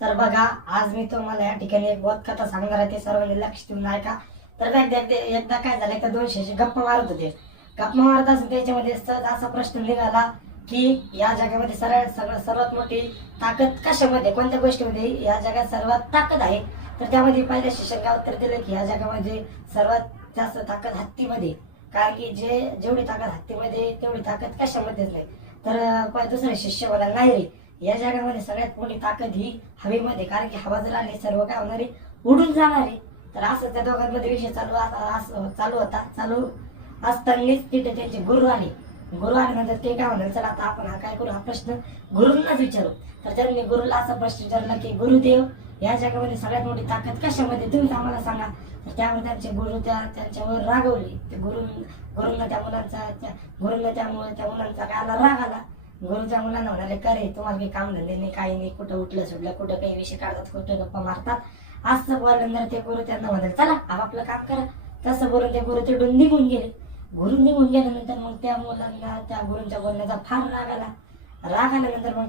तर बघा, आज मी तुम्हाला या ठिकाणी एक बोधकथा सांगणार आहे, ते सर्वांनी लक्ष देऊन ऐका. तर एकदा काय झालं, एकदा दोन शिष्य गप्पा मारत होते. गप्पा मारत असताना त्याच्यामध्ये सहज असा प्रश्न निघाला की या जगामध्ये सर्वात मोठी ताकद कशामध्ये, कोणत्या गोष्टीमध्ये या जगात सर्वात ताकद आहे. तर त्यामध्ये पहिल्या शिष्याने उत्तर दिलं की या जगामध्ये सर्वात जास्त ताकद हत्तीमध्ये, कारण की जेवढी ताकद हत्तीमध्ये तेवढी ताकद कशामध्येच नाही. तर दुसरा शिष्य म्हणाला, नाही रे, या जगामध्ये सगळ्यात मोठी ताकद ही हवेमध्ये, कारण की हवा जर आली सर्व काय होणार आहे, उडून जाणार आहे. तर असं त्या दोघांमध्ये विषय चालू असतानाच तिथे त्यांचे गुरु आल्यानंतर ते काय म्हणाले, चला आता आपण काय करू, हा प्रश्न गुरूंनाच विचारू. तर त्यांनी गुरुला असा प्रश्न विचारला की गुरुदेव, या जगामध्ये सगळ्यात मोठी ताकद कशामध्ये, तुम्ही आम्हाला सांगा. तर त्यावर त्यांचे गुरु त्यांच्यावर रागवले. ते गुरूंना त्या मुलांचा काय आला, राग आला. गुरु त्या मुलांना म्हणाले, का रे, तुम्हाला काही काम धंदे नाही, काही नाही, कुठं उठलं सुटलं, कुठं काही विषय काढतात, कुठं गप्पा मारतात. असं बोलल्यानंतर ते गुरु त्यांना म्हणाले, चला आपलं काम करा. तसं बोलून ते गुरु तिकडून निघून गेले. गुरु निघून गेल्यानंतर मग त्या मुलांना त्या गुरूंच्या बोलण्याचा फार राग आल्यानंतर मग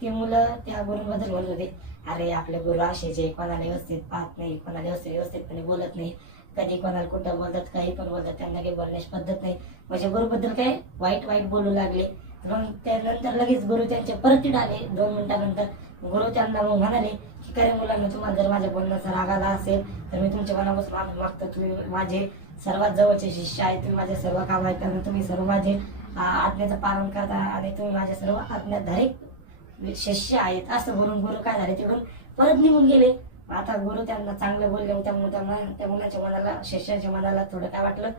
ते मुलं त्या गुरूंबद्दल बोलत होते, अरे आपले गुरु असे जे कोणाला व्यवस्थित पाहत नाही, कोणाला व्यवस्थितपणे बोलत नाही, कधी कोणाला कुठं बोलतात, काही पण बोलतात, त्यांना काही बोलण्याची पद्धत नाही. म्हणजे गुरुबद्दल काय वाईट बोलू लागले. मग त्यानंतर लगेच गुरु त्यांचे परत आले. 2 मिनिटानंतर गुरु त्यांना मग म्हणाले की, खरे मुलांना, तुम्हाला जर माझ्या बोलण्याचा राग आला असेल तर मी तुमच्या मनापासून माफी मागतो. तुम्ही माझे सर्वात जवळचे शिष्य आहे, तुम्ही माझे सर्व काम ऐकता, तुम्ही सर्व माझे आज्ञेचं पालन करता आणि तुम्ही माझे सर्व आज्ञाधारक शिष्य आहेत. असं बोलून गुरु काय झाले, तिकडून परत निघून गेले. आता गुरु त्यांना चांगलं बोलले, त्यामुळे त्या मुलाच्या मनाला, शिष्याच्या मनाला थोडं काय वाटलं,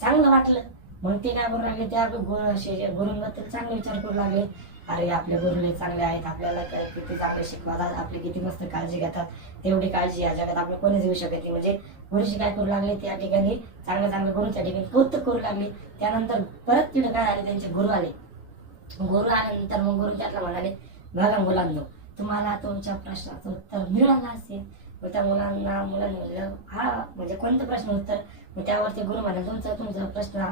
चांगलं वाटलं. मग ते काय करू लागले, त्या गुरूंबद्दल चांगले विचार करू लागले, अरे आपले गुरुले चांगले आहेत, आपल्याला किती चांगले शिकवतात, आपली किती मस्त काळजी घेतात, तेवढी काळजी या जगात आपल्याला कोणीच देऊ शकत नाही. म्हणजे गुरुशी काय करू लागले, त्या ठिकाणी चांगले गुरु त्या ठिकाणी कौतुक करू लागले. त्यानंतर परत तिथे काय आले, त्यांचे गुरु आल्यानंतर मग गुरु त्यातला म्हणाले, बघा मुलांनो, तुम्हाला तुमच्या प्रश्नाचं उत्तर मिळालं असेल. मग त्या मुलांनी म्हणलं, हा म्हणजे कोणतं प्रश्न उत्तर. मग त्यावरती गुरु म्हणाले, तुमचा प्रश्न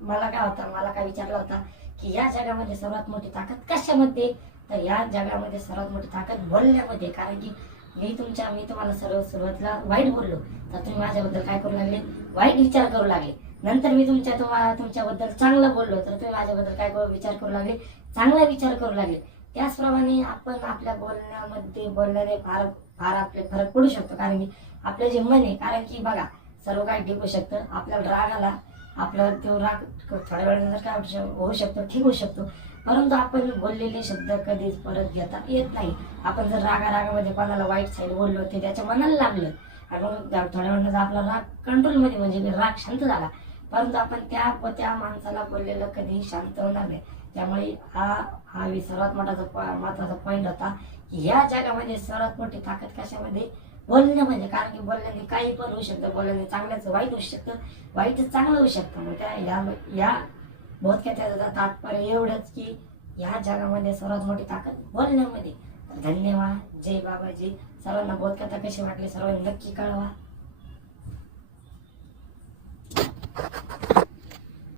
मला काय विचारला होता की या जगामध्ये सर्वात मोठी ताकद कशामध्ये. तर या जगामध्ये सर्वात मोठी ताकद बोलण्यामध्ये, कारण की मी तुम्हाला सुरुवातीला वाईट बोललो, तर तुम्ही माझ्याबद्दल काय करू लागले, वाईट विचार करू लागले. नंतर मी तुमच्याबद्दल चांगलं बोललो, तर तुम्ही माझ्याबद्दल काय विचार करू लागले, चांगला विचार करू लागले. त्याचप्रमाणे आपण आपल्या बोलण्याने फार आपले फरक पडू शकतो, कारण की आपलं जे मन आहे, कारण की बघा, सर्व काही टिकू शकतं. आपल्याला राग आला, आपला तो राग थोड्या वेळानंतर काय होऊ शकतो, ठीक होऊ शकतो, परंतु आपण बोललेले शब्द कधीच परत घेता येत नाही. आपण जर रागामध्ये कोणाला वाईट साईड बोललो, ते त्याच्या मनाला लागलं आणि मग थोड्या वेळानंतर आपला राग कंट्रोलमध्ये, म्हणजे राग शांत झाला, परंतु आपण त्या माणसाला बोललेलं कधी शांत होणार नाही. त्यामुळे हा सर्वात महत्वाचा पॉईंट होता की या जगामध्ये सर्वात मोठी ताकद कशामध्ये, बोलण्यामध्ये, कारण की बोलण्याने काही पण होऊ शकतं, बोलण्याने चांगल्याचं वाईट होऊ शकतं, वाईटच चांगलं होऊ शकतं. मग या बोधकथेचं तात्पर्य एवढंच की या जगामध्ये सर्वात मोठी ताकद बोलण्यामध्ये. तर धन्यवाद. जय बाबाजी. सर्वांना बोधकथा कशी वाटली सर्वांनी नक्की कळवा.